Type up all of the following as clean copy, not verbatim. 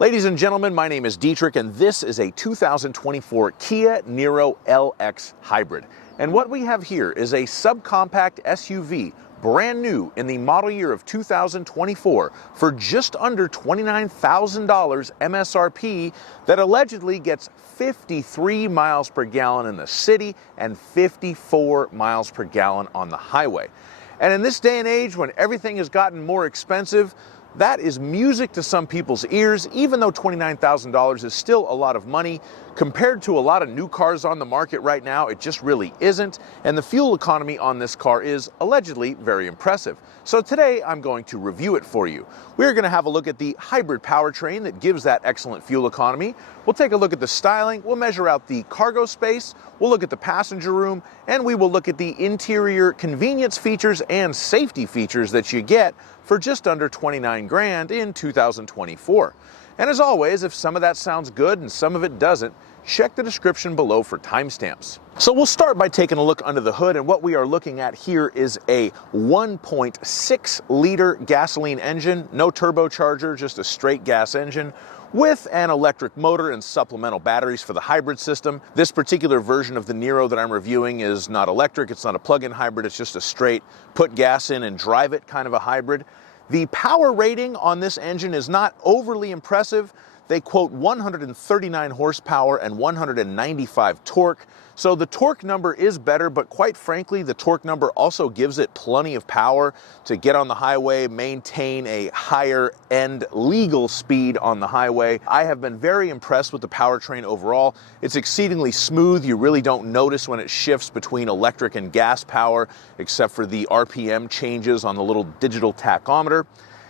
Ladies and gentlemen, my name is Dietrich, and this is a 2024 Kia Niro LX Hybrid. And what we have here is a subcompact SUV, brand new in the model year of 2024, for just under $29,000 MSRP, that allegedly gets 53 miles per gallon in the city and 54 miles per gallon on the highway. And in this day and age, when everything has gotten more expensive, that is music to some people's ears, even though $29,000 is still a lot of money. Compared to a lot of new cars on the market right now, it just really isn't. And the fuel economy on this car is allegedly very impressive. So today I'm going to review it for you. We're going to have a look at the hybrid powertrain that gives that excellent fuel economy. We'll take a look at the styling. We'll measure out the cargo space. We'll look at the passenger room, and we will look at the interior convenience features and safety features that you get for just under 29 grand in 2024. And as always, if some of that sounds good and some of it doesn't, check the description below for timestamps. So we'll start by taking a look under the hood, and what we are looking at here is a 1.6 liter gasoline engine, no turbocharger, just a straight gas engine, with an electric motor and supplemental batteries for the hybrid system. This particular version of the Niro that I'm reviewing is not electric, it's not a plug-in hybrid, it's just a straight put gas in and drive it kind of a hybrid. The power rating on this engine is not overly impressive. They quote 139 horsepower and 195 torque. So the torque number is better, but quite frankly, the torque number also gives it plenty of power to get on the highway, maintain a higher end legal speed on the highway. I have been very impressed with the powertrain overall. It's exceedingly smooth. You really don't notice when it shifts between electric and gas power, except for the RPM changes on the little digital tachometer.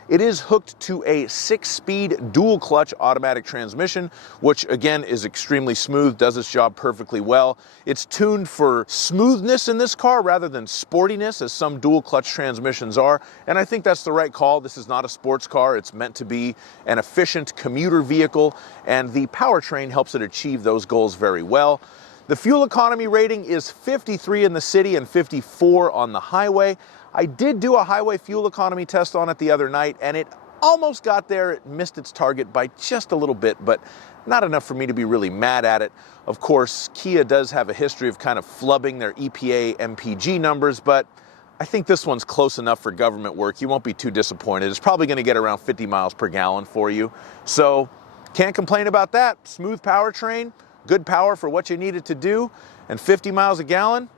It is hooked to a 6-speed dual-clutch automatic transmission, which again is extremely smooth, does its job perfectly well. It's tuned for smoothness in this car rather than sportiness, as some dual-clutch transmissions are, and I think that's the right call. This is not a sports car. It's meant to be an efficient commuter vehicle, and the powertrain helps it achieve those goals very well. The fuel economy rating is 53 in the city and 54 on the highway. I did do a highway fuel economy test on it the other night, and it almost got there. It missed its target by just a little bit, but not enough for me to be really mad at it. Of course, Kia does have a history of kind of flubbing their EPA MPG numbers, but I think this one's close enough for government work. You won't be too disappointed. It's probably going to get around 50 miles per gallon for you. So can't complain about that. Smooth powertrain, good power for what you need it to do, and 50 miles a gallon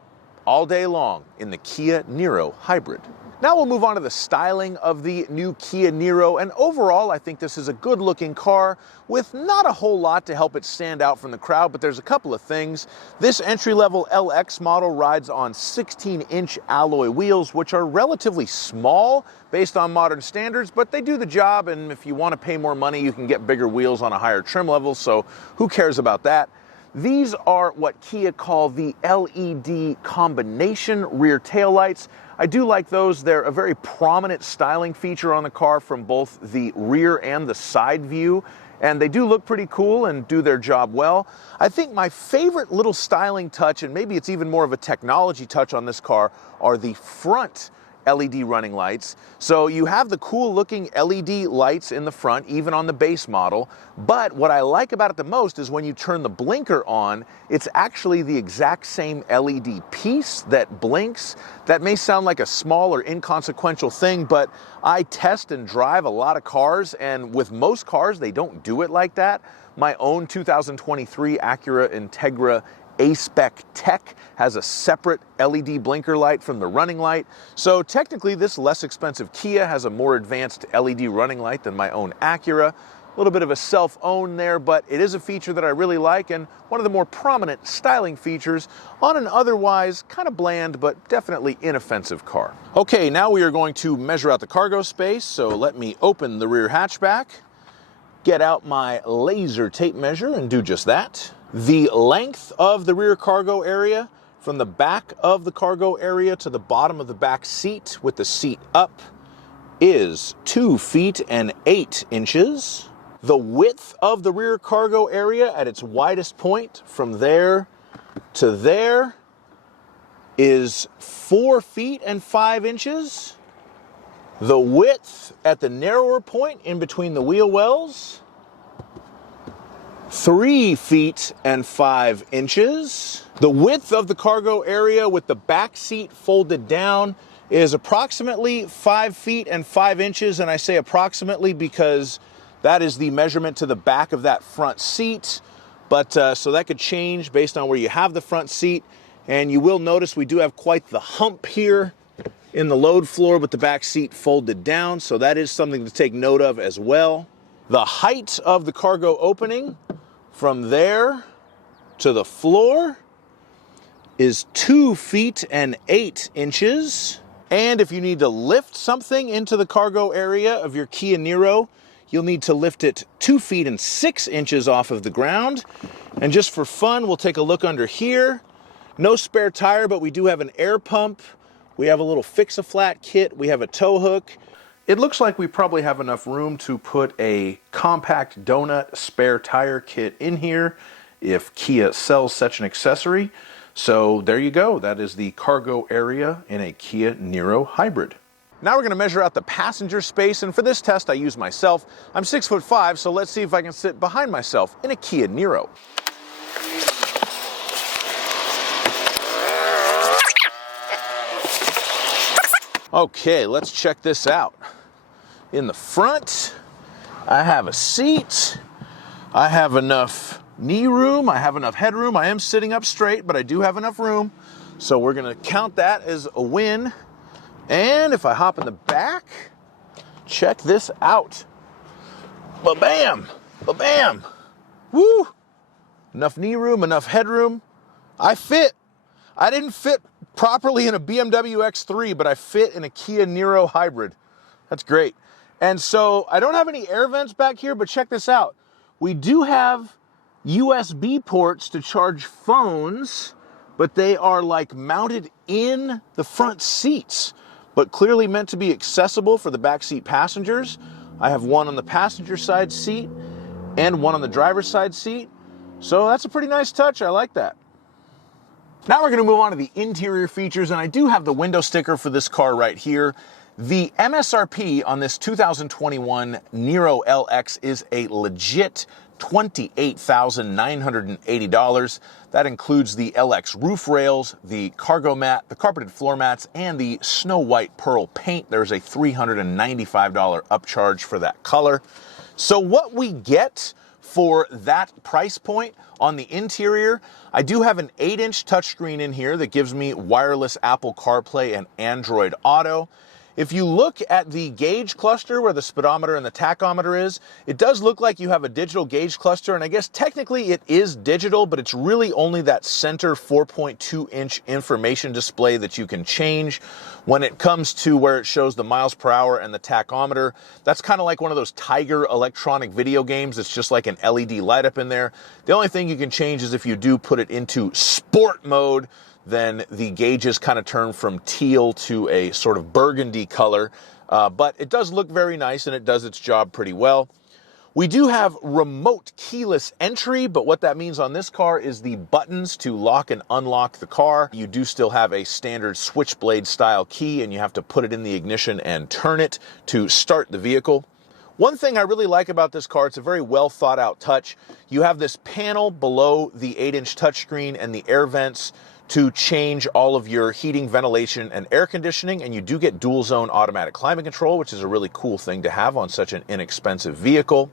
all day long in the Kia Niro Hybrid. Now we'll move on to the styling of the new Kia Niro, and overall I think this is a good looking car with not a whole lot to help it stand out from the crowd, but there's a couple of things. This entry-level LX model rides on 16-inch alloy wheels, which are relatively small based on modern standards, but they do the job, and if you want to pay more money you can get bigger wheels on a higher trim level, so who cares about that? These are what Kia call the LED combination rear taillights. I do like those. They're a very prominent styling feature on the car from both the rear and the side view, and they do look pretty cool and do their job well. I think my favorite little styling touch, and maybe it's even more of a technology touch on this car, are the front LED running lights. So you have the cool looking LED lights in the front, even on the base model, but what I like about it the most is when you turn the blinker on, it's actually the exact same LED piece that blinks. That may sound like a small or inconsequential thing, but I test and drive a lot of cars, and with most cars they don't do it like that. My own 2023 Acura Integra A-Spec Tech has a separate LED blinker light from the running light. So technically this less expensive Kia has a more advanced LED running light than my own Acura. A little bit of a self-own there, but it is a feature that I really like and one of the more prominent styling features on an otherwise kind of bland but definitely inoffensive car. Okay, now we are going to measure out the cargo space, so let me open the rear hatchback, get out my laser tape measure and do just that. The length of the rear cargo area from the back of the cargo area to the bottom of the back seat with the seat up is 2 feet and 8 inches. The width of the rear cargo area at its widest point from there to there is 4 feet and 5 inches. The width at the narrower point in between the wheel wells 3 feet and 5 inches. The width of the cargo area with the back seat folded down is approximately 5 feet and 5 inches, and I say approximately because that is the measurement to the back of that front seat. But so that could change based on where you have the front seat. And you will notice we do have quite the hump here in the load floor with the back seat folded down. So that is something to take note of as well. The height of the cargo opening from there to the floor is 2 feet and 8 inches. And if you need to lift something into the cargo area of your Kia Niro, you'll need to lift it 2 feet and 6 inches off of the ground. And just for fun, we'll take a look under here. No spare tire, but we do have an air pump. We have a little fix-a-flat kit. We have a tow hook. It looks like we probably have enough room to put a compact donut spare tire kit in here if Kia sells such an accessory. So there you go. That is the cargo area in a Kia Niro Hybrid. Now we're going to measure out the passenger space, and for this test I use myself. I'm 6'5", so let's see if I can sit behind myself in a Kia Niro. Okay, let's check this out. In the front, I have a seat. I have enough knee room. I have enough headroom. I am sitting up straight, but I do have enough room. So we're going to count that as a win. And if I hop in the back, check this out. Ba-bam! Ba-bam! Woo! Enough knee room, enough headroom. I fit. I didn't fit properly in a BMW X3, but I fit in a Kia Niro Hybrid. That's great. And so I don't have any air vents back here, but check this out. We do have USB ports to charge phones, but they are like mounted in the front seats, but clearly meant to be accessible for the backseat passengers. I have one on the passenger side seat and one on the driver's side seat. So that's a pretty nice touch. I like that. Now we're going to move on to the interior features, and I do have the window sticker for this car right here. The MSRP on this 2021 Niro LX is a legit $28,980. That includes the LX roof rails, the cargo mat, the carpeted floor mats, and the snow white pearl paint. There's a $395 upcharge for that color. So what we get for that price point on the interior, I do have an 8-inch touchscreen in here that gives me wireless Apple CarPlay and Android Auto. If you look at the gauge cluster where the speedometer and the tachometer is, it does look like you have a digital gauge cluster, and I guess technically it is digital, but it's really only that center 4.2-inch information display that you can change. When it comes to where it shows the miles per hour and the tachometer, that's kind of like one of those Tiger electronic video games. It's just like an LED light up in there. The only thing you can change is if you do put it into sport mode, then the gauges kind of turn from teal to a sort of burgundy color. But it does look very nice, and it does its job pretty well. We do have remote keyless entry, but what that means on this car is the buttons to lock and unlock the car. You do still have a standard switchblade style key, and you have to put it in the ignition and turn it to start the vehicle. One thing I really like about this car, it's a very well thought out touch. You have this panel below the 8-inch touchscreen and the air vents to change all of your heating, ventilation, and air conditioning, and you do get dual zone automatic climate control, which is a really cool thing to have on such an inexpensive vehicle.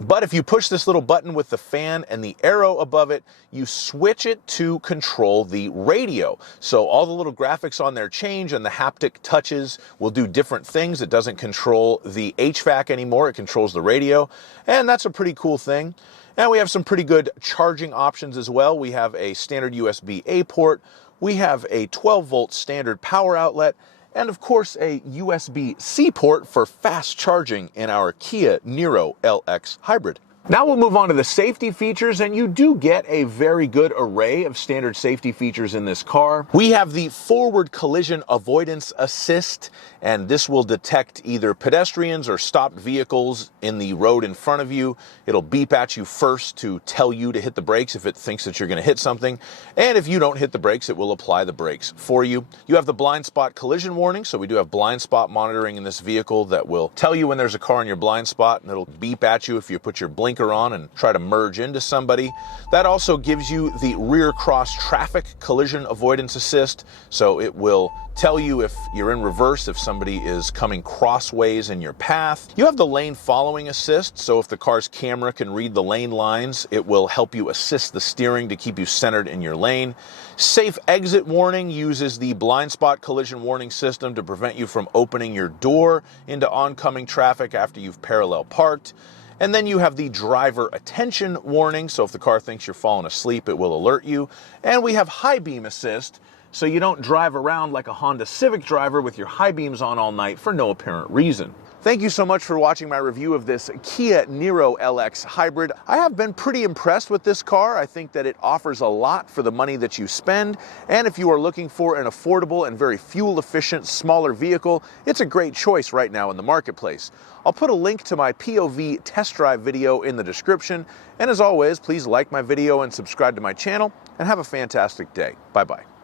But if you push this little button with the fan and the arrow above it, you switch it to control the radio. So all the little graphics on there change, and the haptic touches will do different things. It doesn't control the HVAC anymore, it controls the radio, and that's a pretty cool thing. And we have some pretty good charging options as well. We have a standard USB-A port, we have a 12-volt standard power outlet, and of course a USB-C port for fast charging in our Kia Niro LX Hybrid. Now we'll move on to the safety features, and you do get a very good array of standard safety features in this car. We have the forward collision avoidance assist, and this will detect either pedestrians or stopped vehicles in the road in front of you. It'll beep at you first to tell you to hit the brakes if it thinks that you're going to hit something, and if you don't hit the brakes, it will apply the brakes for you. You have the blind spot collision warning, so we do have blind spot monitoring in this vehicle that will tell you when there's a car in your blind spot, and it'll beep at you if you put your blinkers blinker on and try to merge into somebody. That also gives you the rear cross traffic collision avoidance assist, so it will tell you if you're in reverse, if somebody is coming crossways in your path. You have the lane following assist, so if the car's camera can read the lane lines, it will help you assist the steering to keep you centered in your lane. Safe exit warning uses the blind spot collision warning system to prevent you from opening your door into oncoming traffic after you've parallel parked. And then you have the driver attention warning, so if the car thinks you're falling asleep, it will alert you. And we have high beam assist, so you don't drive around like a Honda Civic driver with your high beams on all night for no apparent reason. Thank you so much for watching my review of this Kia Niro LX Hybrid. I have been pretty impressed with this car. I think that it offers a lot for the money that you spend, and if you are looking for an affordable and very fuel-efficient, smaller vehicle, it's a great choice right now in the marketplace. I'll put a link to my POV test drive video in the description, and as always, please like my video and subscribe to my channel, and have a fantastic day. Bye-bye.